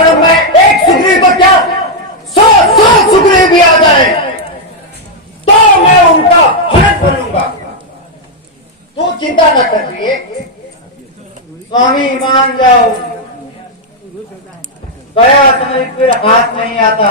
रण में एक सुग्रीव तो क्या 100 सुग्रीव भी आ जाए तो मैं उनका हरण कर लूंगा। तू चिंता न कर रही है स्वामी, मान जाओ, गया समय फिर हाथ नहीं आता।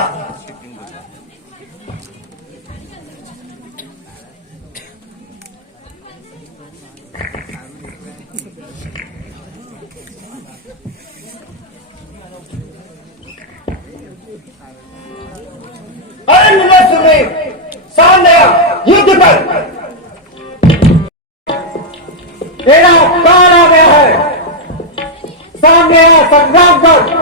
सामने युद्ध कर, तेरा काल आ गया है, सामने संग्राम कर।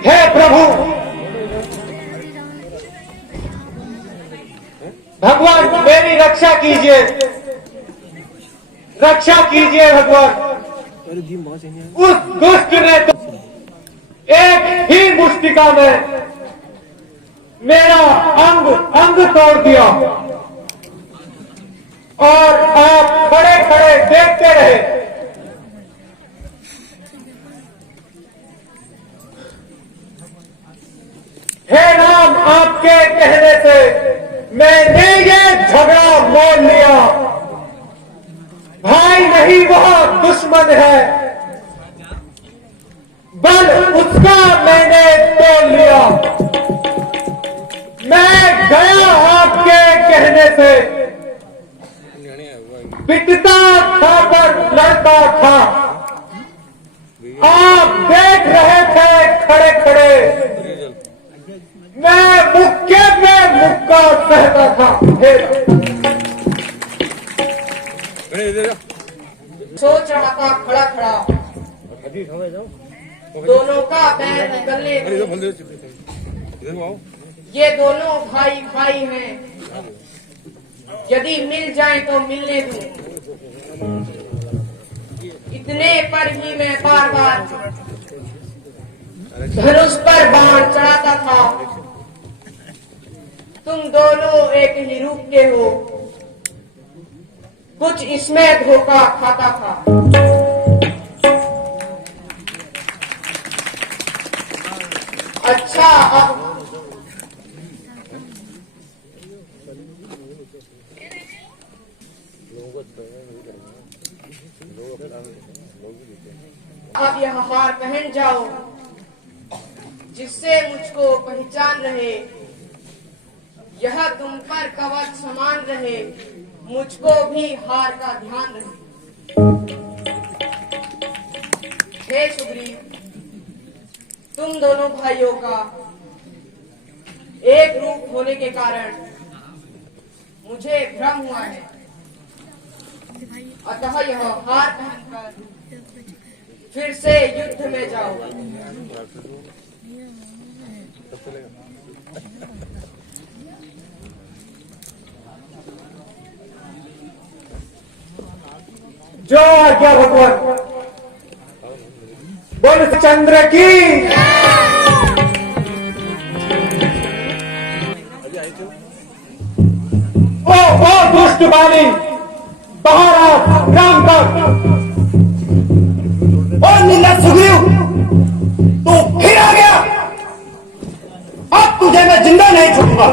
हे प्रभु, भगवान मेरी रक्षा कीजिए, रक्षा कीजिए भगवान। उस दुष्ट ने तो एक ही मुष्टिका में मेरा अंग अंग तोड़ दिया और आप खड़े खड़े देखते रहे। हे राम, आपके कहने से मैंने ये झगड़ा मोल लिया। भाई नहीं, वह दुश्मन है, बल उसका मैंने तोड़ लिया। मैं गया आपके कहने से, पिटता था पर लड़ता था। आप देख रहे थे खड़े खड़े, मैं मुक्के पे मुक्का सहता था। सोच रहा था खड़ा खड़ा, दोनों का पैर निकलने, ये दोनों भाई भाई हैं, यदि मिल जाए तो मिलने दूं। इतने पर ही मैं बार बार धनुष पर बाण चढ़ाता था। तुम दोनों एक ही रूप के हो, कुछ इसमें धोखा खाता था। अच्छा, अब यह हार पहन जाओ, जिससे मुझको पहचान रहे, यह तुम पर कवच समान रहे, मुझको भी हार का ध्यान रहे। हे सुग्रीव, तुम दोनों भाइयों का एक रूप होने के कारण मुझे भ्रम हुआ है, अतः यह हार पहनकर फिर से युद्ध में जाओ। जो आज्ञा भगवान। बोल चंद्र की। ओ दुष्ट बाली, बाहर आ, राम कर। और नीला सुग्रीव, तू फिर आ गया। अब तुझे मैं जिंदा नहीं छोड़ूंगा।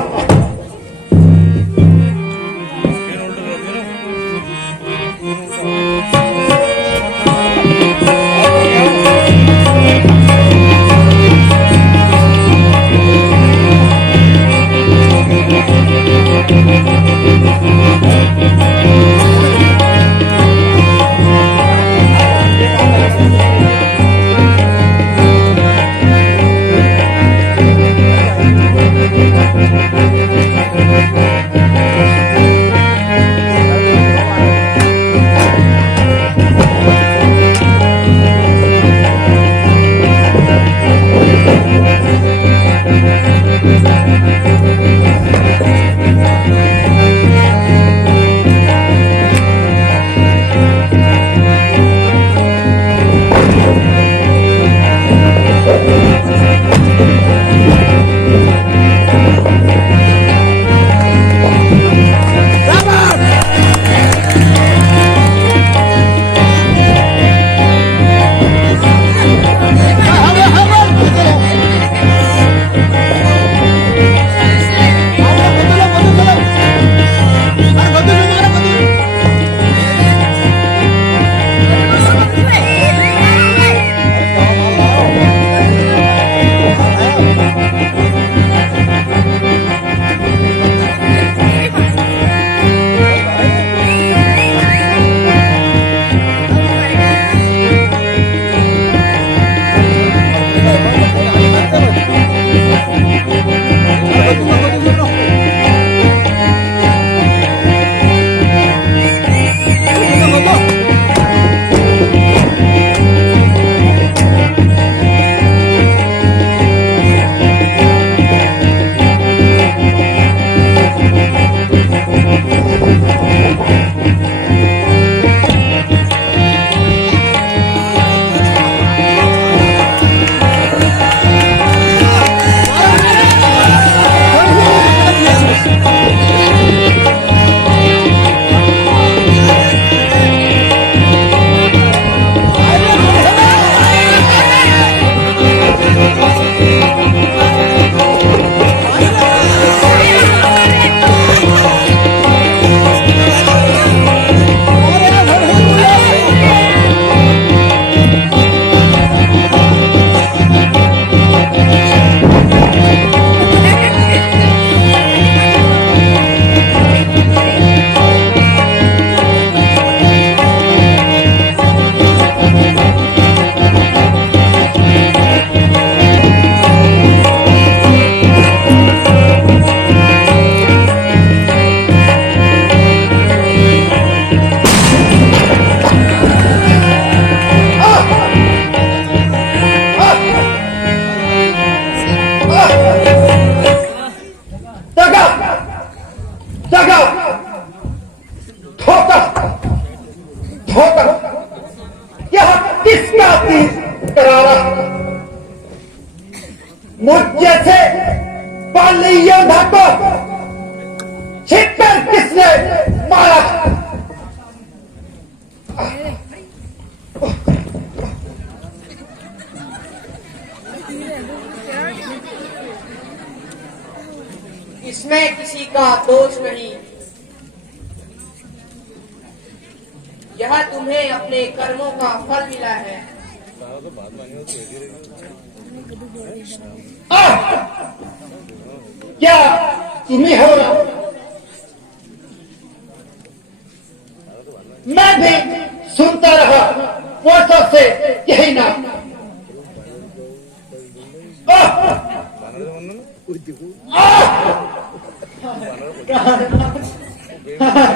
मुझ जैसे पाली योद्धा को छिपकर किसने मारा? इसमें किसी का दोष नहीं, यह तुम्हें अपने कर्मों का फल मिला है। क्या तुम्हें हो रहा? मैं भी सुनता रहा वर्षों से यही नाम।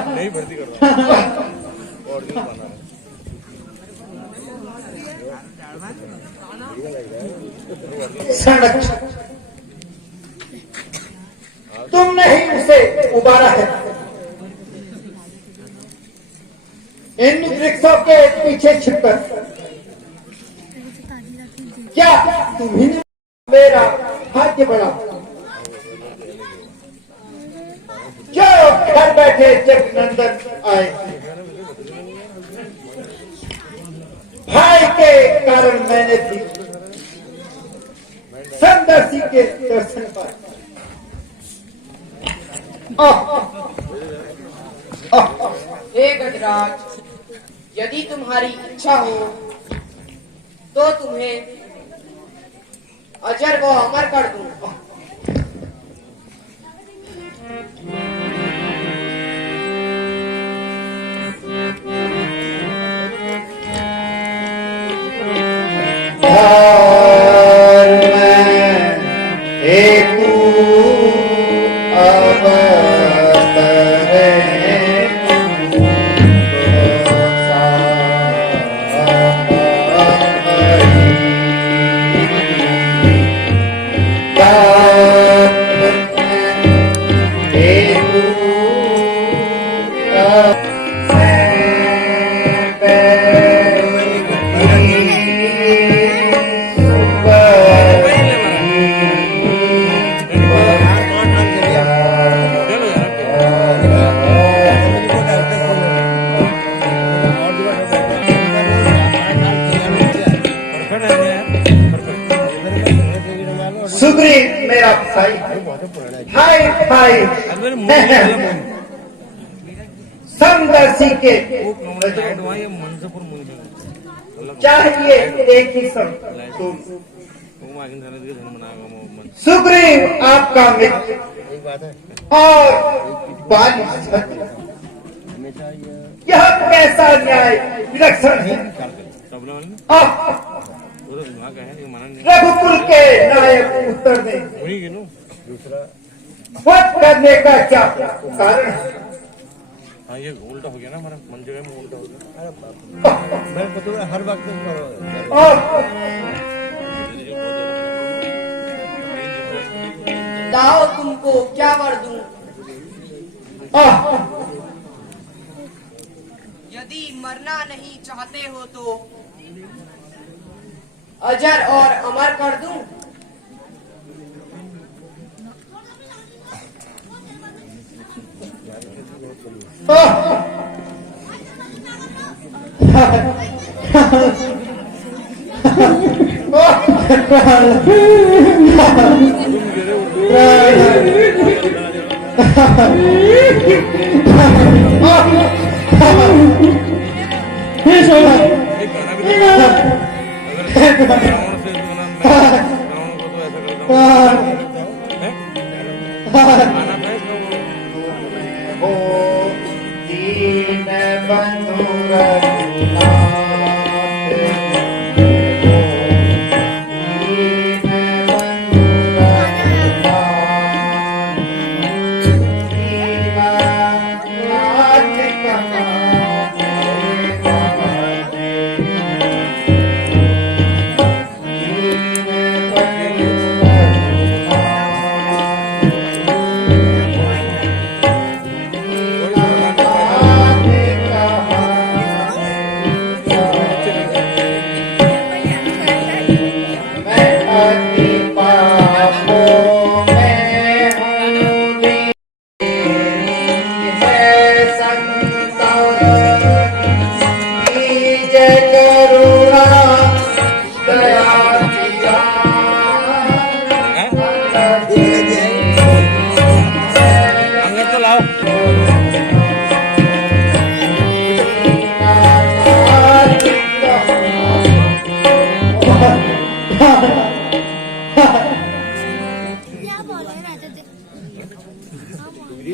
नहीं भर्ती करवा और दिन बना सड़क तुमने ही उसे उबारा है। इन वृक्षों के पीछे छिपकर क्या तुम्ही ने मेरा भाग्य बढ़ा? जो घर बैठे जगनंदन आए, भाई के कारण मैंने भी संदर्शी के दर्शन पाए। हे गजराज, यदि तुम्हारी इच्छा हो तो तुम्हें अजर व अमर कर दूं। सुग्रीव मेरा भाई, भाई समदर्शी के चाहिए एक ही सब। सुग्रीव आपका मित्र और बाली यह कैसा न्याय विलक्षण है। रघुकुल के नायक उत्तर दे, वध करने का क्या कारण है? हाँ ये उल्टा हो गया ना, हमारा मन जगह में उल्टा हो गया। मैं तो हर वक्त दाओ तुमको क्या वर दूं? यदि मरना नहीं चाहते हो तो अजर और अमर कर दूं।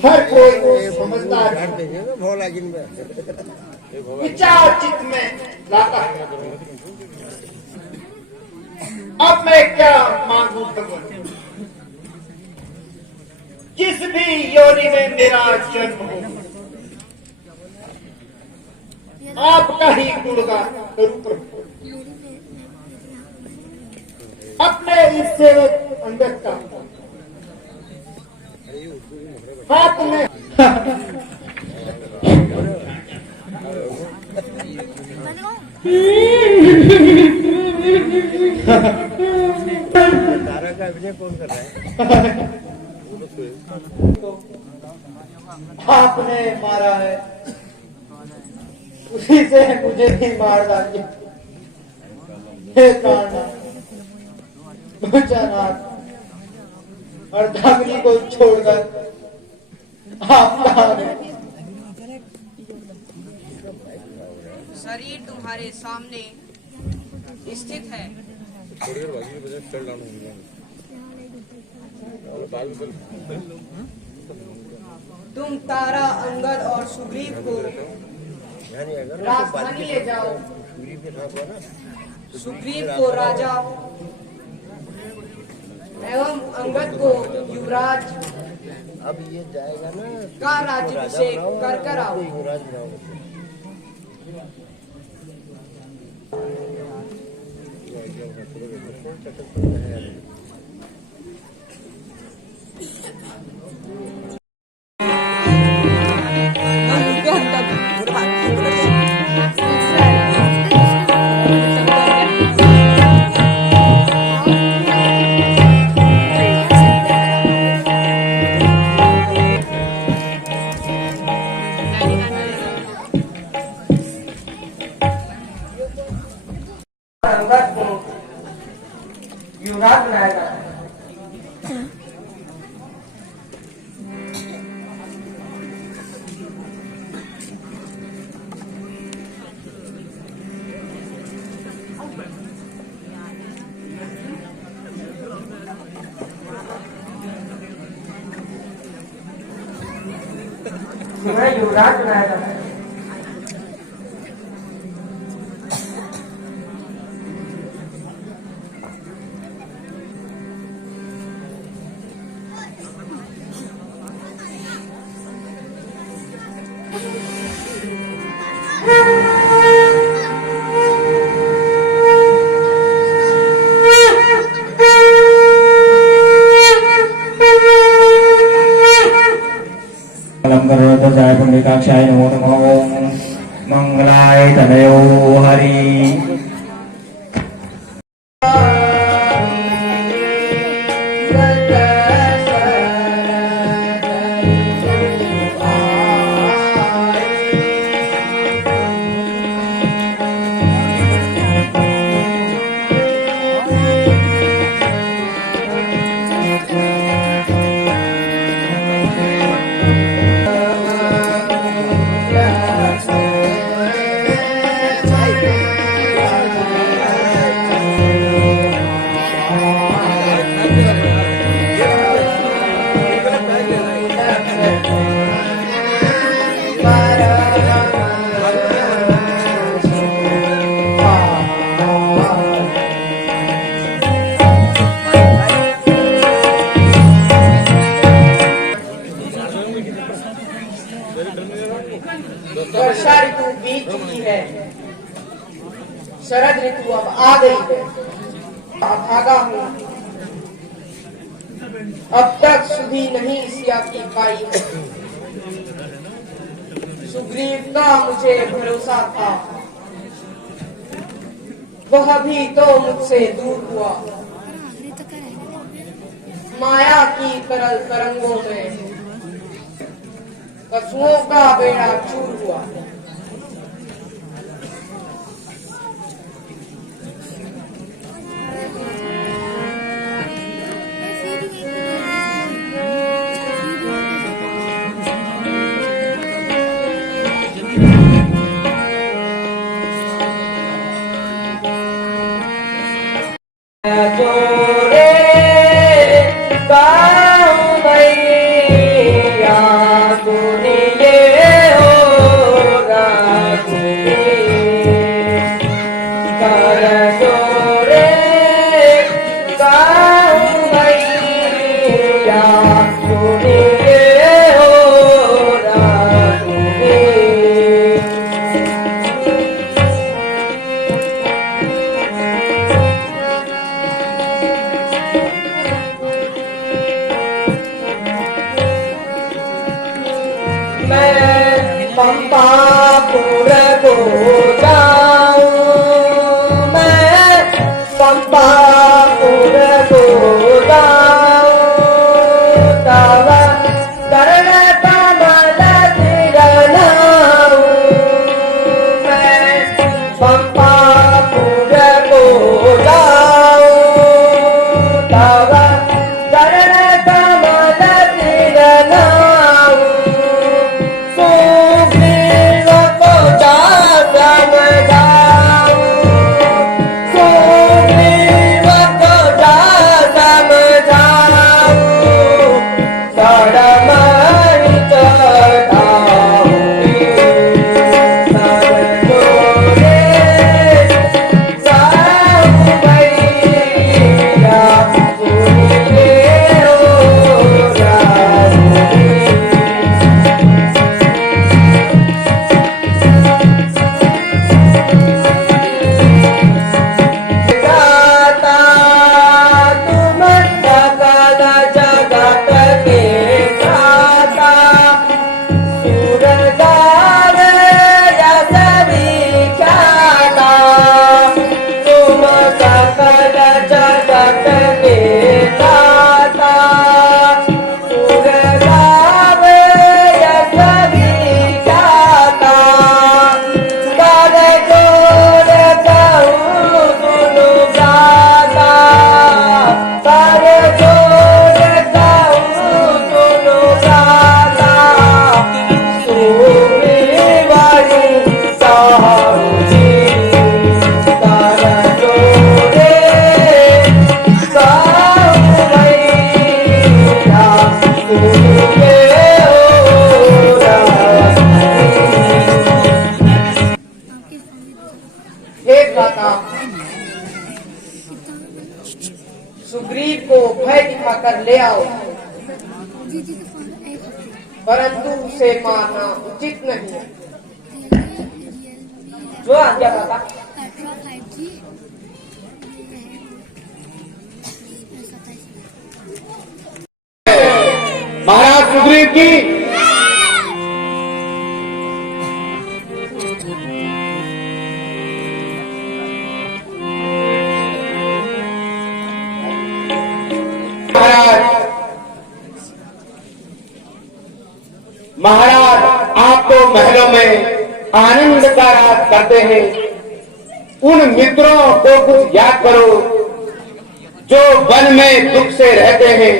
हर कोई समझदार विचार चित्त में लाता है। अब मैं क्या मांगू भगवान, जिस भी योनि में मेरा जन्म हो, आपका ही गुणगान करूं प्रभु। अपने इस सेवक अंगद का हाथ में तारा का अभिनय कौन कर रहा है? आपने मारा है, उसी से मुझे भी मार डालिए। हे प्राणनाथ, भुजनाथ और धामनी को छोड़कर आप कहाँ गए? शरीर तुम्हारे सामने स्थित है। थोड़ी देर बाकी बजे चल डाउन होंगे और बाल बदल तुम तारा, अंगद और सुग्रीव को राजधानी ले जाओ। सुग्रीव को राजा एवं अंगद को युवराज अब ये जाएगा ना का राज्याभिषेक कर कर आओ। युवराज बनाओ। अंगद को युवराज बनाया जाता है। तुम्हें युवराज बनाया जाता है। मंगलाय पुण्डिकाक्षाय नमो नमः। मंगलाय तनयो हरि। वर्षा ऋतु बीत चुकी है, शरद ऋतु अब आ गई है। अभागा हूँ, अब तक सुधी नहीं सिया की पाई है। सुग्रीव का मुझे भरोसा था, वह भी तो मुझसे दूर हुआ। माया की तरल तरंगों में पशुओं का बेड़ा चूर हुआ। जोड़े गाँव भैया दीदी का फोन एक हफ्ते परंतु उसे मारना उचित नहीं है। रियलमी जो आज्ञादाता। Ultra 5G 27। महाराज सुग्रीव की महाराज आप तो महलों में आनंद का राज करते हैं। उन मित्रों को कुछ याद करो जो वन में दुख से रहते हैं।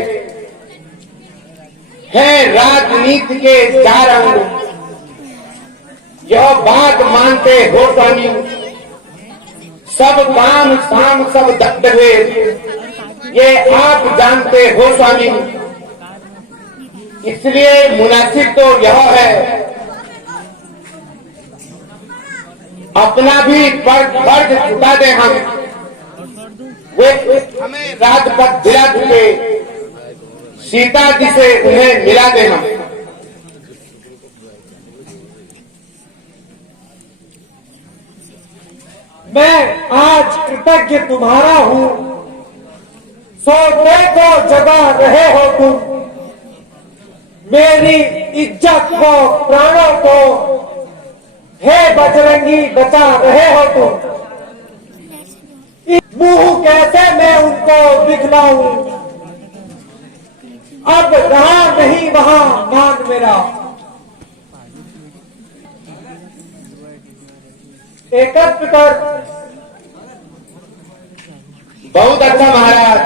है राजनीति के चार अंग, यह बात मानते हो स्वामी। सब काम शाम सब दबदबे, ये आप जानते हो स्वामी। इसलिए मुनासिब तो यह है अपना भी फर्ज चुका दे हम। वे हमें राजपथ दिला चुके, सीता जी से उन्हें मिला दे हम। मैं आज कृतज्ञ तुम्हारा हूँ, सोते को जगा रहे हो तुम। मेरी इज्जत को प्राणों को हे बजरंगी बचा रहे हो तुम। मुंह कैसे मैं उनको दिखलाऊं, अब रहा नहीं वहां मान मेरा। एकत्र कर। बहुत अच्छा महाराज।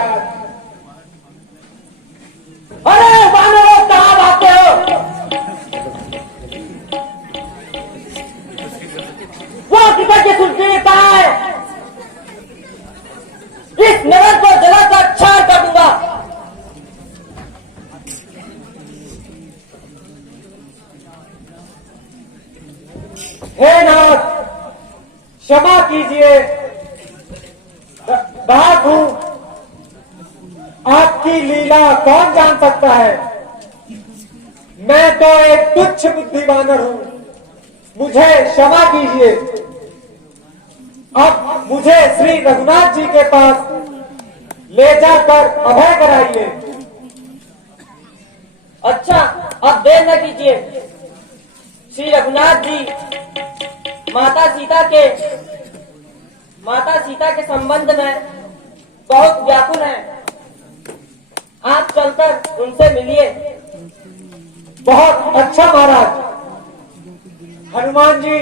अरे वानरों कहाँ भागते हो? वो कृतज्ञ सुनते कहाँ है? इस नगर को जलाकर छाड़ कर दूंगा। हे नाथ क्षमा कीजिए, बात हूं, आपकी लीला कौन जान सकता है। मैं तो एक तुच्छ बुद्धि वानर हूं, मुझे क्षमा कीजिए। अब मुझे श्री रघुनाथ जी के पास ले जाकर अभय कराइए। अच्छा, अब देर न कीजिए। श्री रघुनाथ जी माता सीता के संबंध में बहुत व्याकुल हैं। आप चलकर उनसे मिलिए। बहुत अच्छा महाराज। हनुमान जी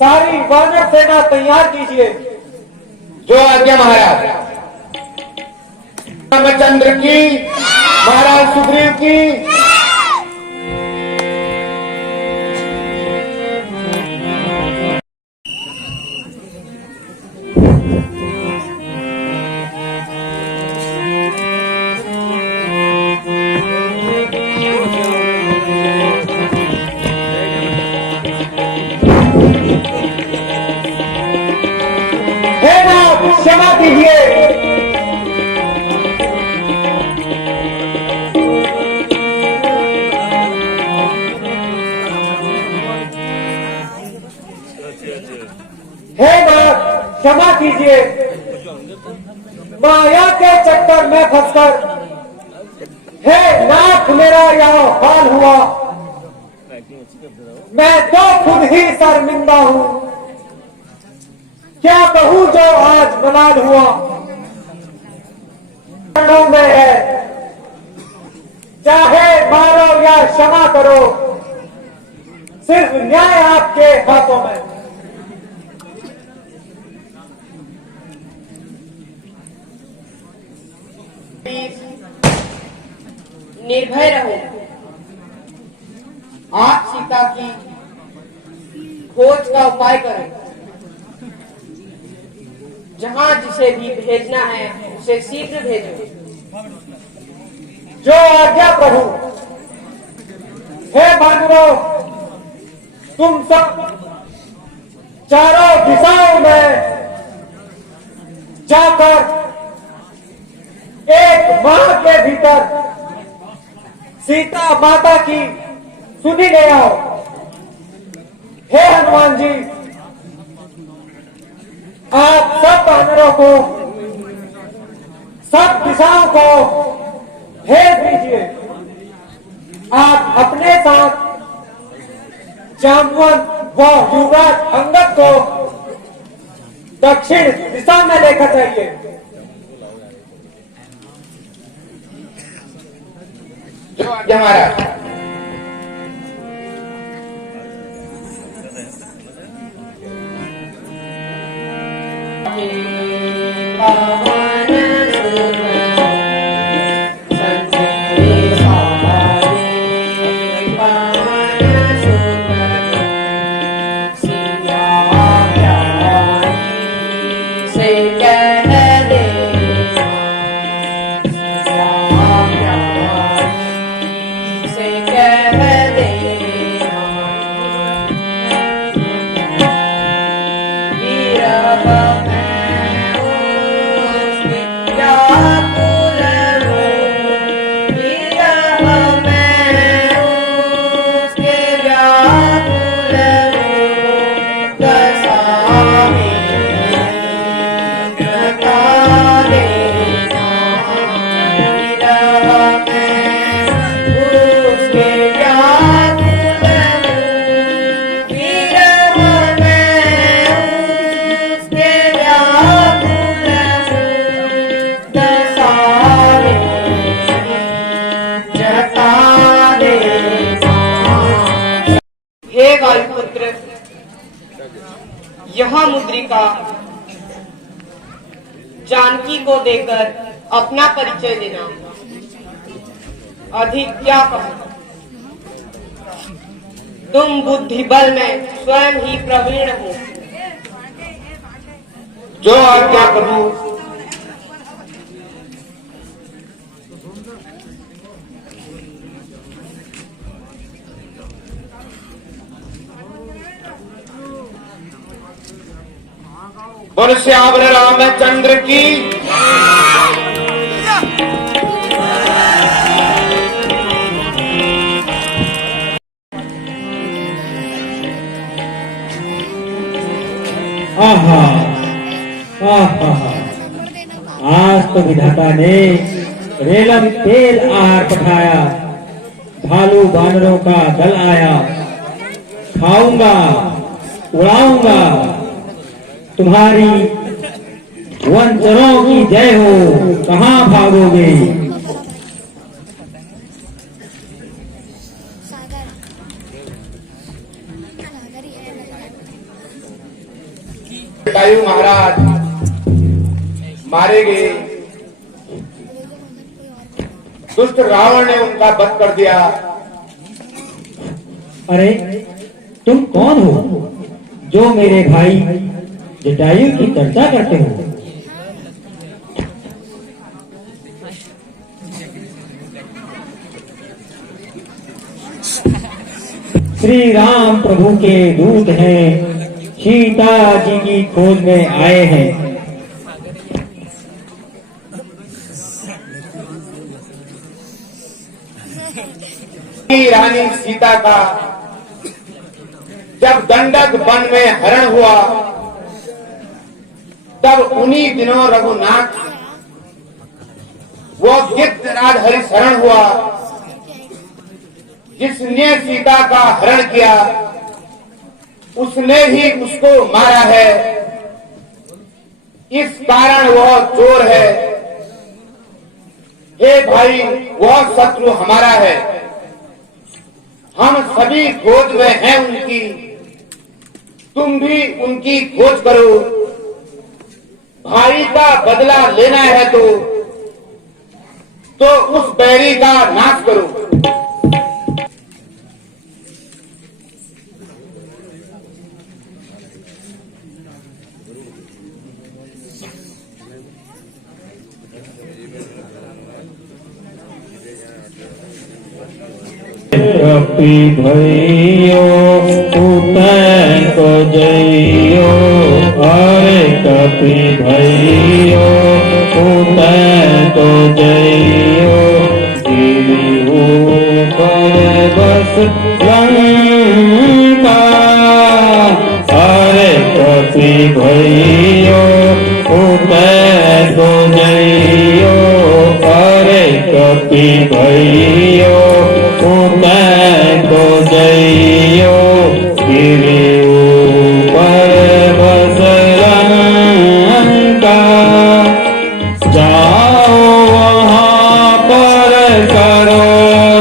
सारी वानर सेना तैयार कीजिए। जो आज्ञा महाराज। रामचंद्र की, महाराज सुग्रीव की। क्षमा कीजिए। हे नाथ क्षमा कीजिए, माया के चक्कर में फंसकर हे नाथ मेरा यह हाल हुआ। मैं तो खुद ही शर्मिंदा हूँ, क्या कहूँ जो आज मलाल हुआ। में है, चाहे मारो या क्षमा करो, सिर्फ न्याय आपके हाथों में। निर्भय रहो। आप सीता की खोज का उपाय करें। जहां जिसे भी भेजना है उसे शीघ्र भेजो। जो आज्ञा प्रभु। हे वानरों, तुम सब चारों दिशाओं में जाकर एक माह के भीतर सीता माता की सुनी ले आओ। हे हनुमान जी, आप सब वानरों को, सब दिशाओं को भेज दीजिए। आप अपने साथ जामवंत व युवराज अंगद को दक्षिण दिशा में लेकर जाइए। जो आज्ञा महाराज। हे वायुपुत्र, यह मुद्रिका जानकी को देकर अपना परिचय देना। अधिक क्या कहूं, तुम बुद्धि बल में स्वयं ही प्रवीण हो। जो आज्ञा प्रभु। बोल श्यावर रामचंद्र की। आहा आहा, आज तो विधाता ने रेलम तेल आहार पठाया। भालू बानरों का दल आया। खाऊंगा, उड़ाऊंगा, तुम्हारी वंचरों की जय हो। कहाँ भागोगे? सागर सागर ही है। जटायु महाराज मारे गए। दुष्ट रावण ने उनका वध कर दिया। अरे तुम कौन हो जो मेरे भाई जटायु की चर्चा करते हो? श्री राम प्रभु के दूत हैं, सीता जी की खोज में आए हैं। रानी सीता का जब दंडक वन में हरण हुआ, तब उन्हीं दिनों रघुनाथ वो गिद्धराज हरिशरण हुआ, जिसने सीता का हरण किया, उसने ही उसको मारा है। इस कारण वह चोर है। हे भाई, वह शत्रु हमारा है। हम सभी खोज में हैं उनकी। तुम भी उनकी खोज करो। भाई का बदला लेना है तो उस बैरी का नाश करो। कपि भैयो उतै को जइयो। अरे कपि भैयो उतै को जइयो। गिरिहु लंका। अरे कपि भयो उतै तो जइयो, अरे कपि भयो उतै तो जइयो, गिरे ऊपर बस लंका। जाओ वहाँ पर करो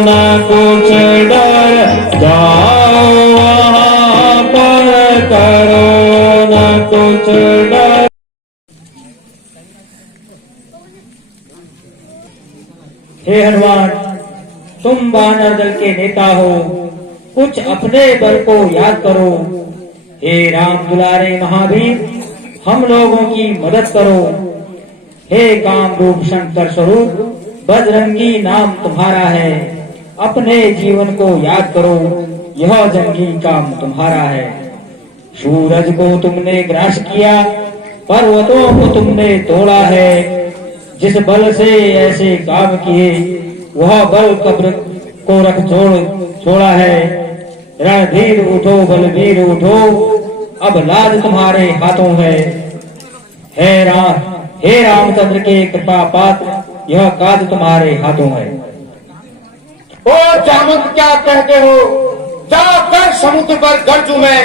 न कुछ डर, जाओ वहाँ पर करो न कुछ डर। हे हनुमान, तुम वानर दल के नेता हो, कुछ अपने बल को याद करो। हे राम दुलारे महावीर, हम लोगों की मदद करो। हे काम रूप शंकर स्वरूप, बजरंगी नाम तुम्हारा है, अपने जीवन को याद करो, यह जंगी काम तुम्हारा है। सूरज को तुमने ग्रास किया, पर्वतों को तुमने तोड़ा है, जिस बल से ऐसे काम किए वह बल कब्र को रख छोड़ा है। रणधीर उठो बलवीर उठो, अब लाज तुम्हारे हाथों है। हे रामचंद्र के कृपा पात्र, यह काज तुम्हारे हाथों है। ओ जामवंत, क्या कहते हो? जाकर समुद्र पर गरजू मैं,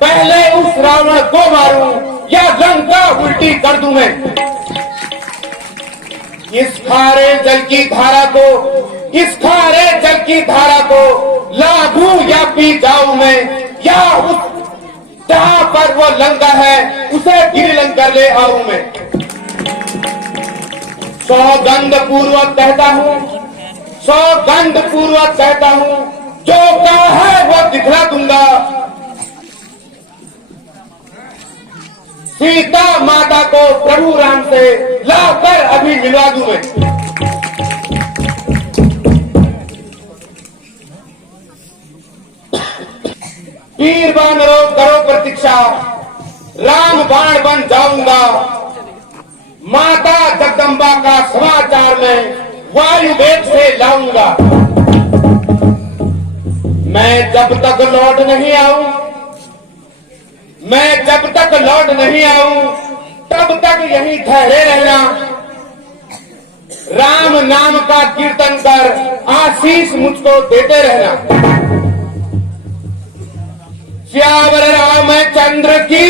पहले उस रावण को मारूं या लंका उल्टी कर दूं मैं। इस खारे जल की धारा को, इस खारे जल की धारा को लागू या पी जाऊं मैं, या उस जहां पर वो लंका है उसे गिरलन कर ले आऊं मैं। सौगंध पूर्वक कहता हूं, सौगंध पूर्वक कहता हूं, जो कहा है वो दिखला दूंगा। सीता माता को प्रभु राम से लाकर अभी मिलवा दूं मैं। वीर वानरों करो प्रतीक्षा, राम बाण बन जाऊंगा। माता जगदम्बा का समाचार मैं वायु वेग से लाऊंगा। मैं जब तक लौट नहीं आऊं, मैं जब तक लौट नहीं आऊं, तब तक यहीं ठहरे रहना। राम नाम का कीर्तन कर आशीष मुझको देते रहना। श्यावर रामचंद्र की